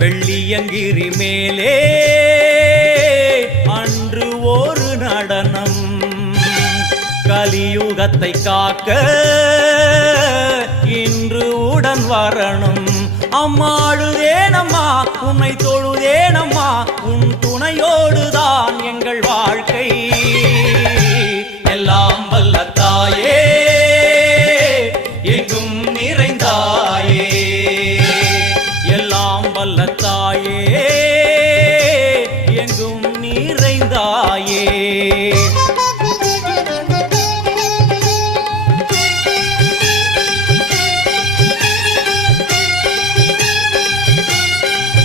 வெள்ளியங்கிரி மேலே அன்று ஒரு நடனம், கலியுகத்தை காக்க இன்று உடன் வரணும். அம்மாழுதேனம்மா உன்னை தொழுதேனம்மா, உன் துணையோடுதான் எங்கள் வாழ்க்கை. எல்லாம் வல்ல தாயே எங்கும் நிறைந்தாயே, எல்லாம் வல்ல தாயே